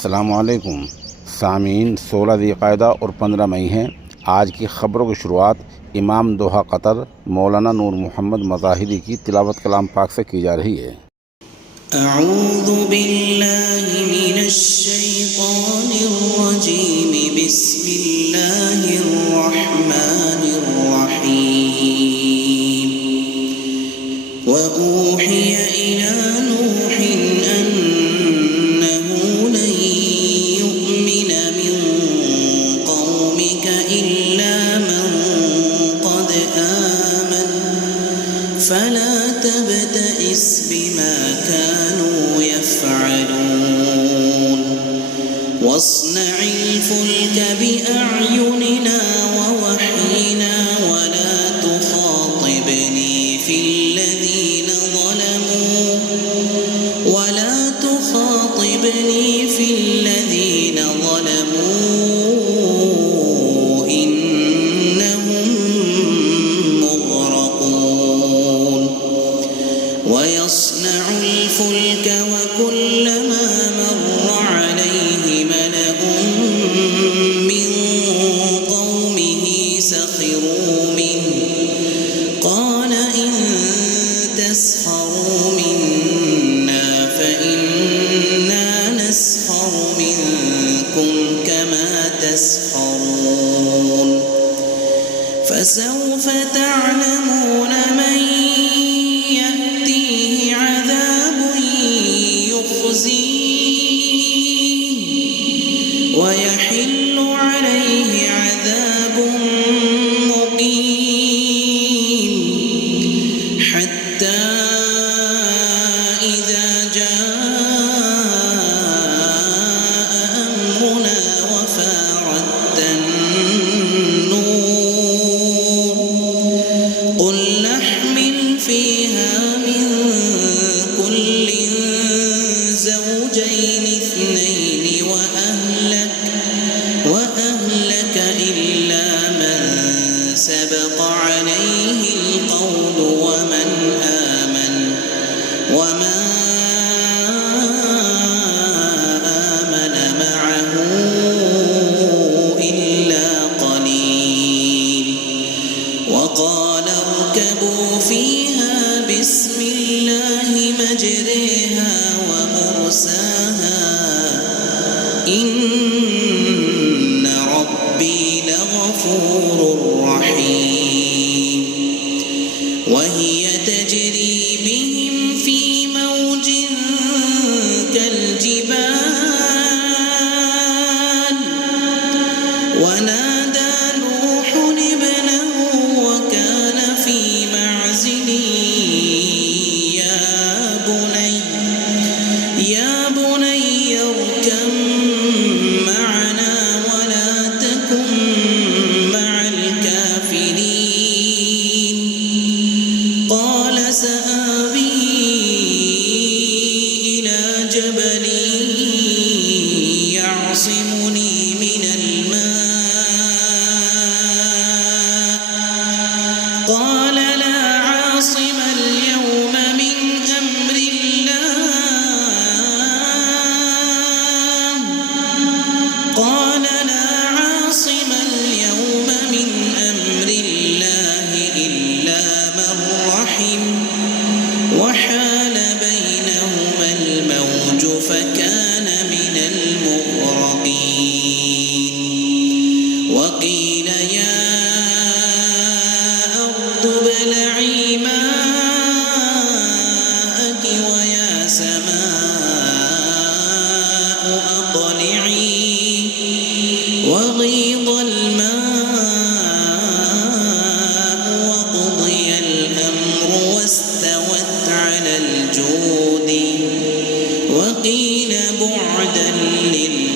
अस्सलामुअलैकुम सामीन। 16 ज़िलक़ादा और 15 मई हैं। आज की ख़बरों की शुरुआत इमाम दोहा कतर मौलाना नूर मोहम्मद मज़ाहिरी की तिलावत कलाम पाक से की जा रही है। अऊज़ु बिल्लाहि मिनश शैतानिर रजीम, बिस्मिल्लाहिर रहमानिर रहीम। व ऊहिय इला नूहिन अन्नहु लन यु'मिन मिन क़ौमिका इल्ला मन क़द आमन फला तब्तइस बिमा कानू यफ़अलून। वस्नइल फुल्क बिअअयुनिना ववहयिना वला तुख़ातिबनी फिल्लज़ीन ज़लमू इन्नहुम मुग़रक़ून। वयस्नउल फुल्क वकुल्लमा मर्र अलैहि मलअुम मिन क़ौमिहि सख़िरू मिन्हु क़ाल इन तस्ख़रू मिन्ना फ़इन्ना नस्ख़रु मिनकुम कमा तस्ख़रून। फसौफ़ तअलमून मन यअतीहि अज़ाबुन युख़ज़ीहि वयहिल्लु अलैहि अज़ाबुन मुक़ीम। हत्ता इज़ा जाअ अम्रुना वफ़ारत अन्नूर क़ुल नहमिल फ़ीहा मिन कुल्लिन ज़ौजैनि इत्hnैन वअहलक इल्ला मन सबक़ अलैहि القول ومن آمن وما آمن معه إلا قليل وقال اركبوا فيها بسم الله مجريها ومرساها إن ربي لغفور رحيم. وهي تجري بهم في موج كالجبال ونادى نوح ابنه وكان في معزل يا بني اركب معنا ولا تكن مع الكافرين. قال سآوي إلى جبل يعصمني من الماء قال لا عاصم اليوم من أمر الله إلا من رحم وحال بينهما الموج فكان من المغرقين. وقيل يا أرض ابلعي ماءك ويا سماء أقلعي وغيض الماء وقضي الأمر واستوت على الجود وقيل بعدا للقوم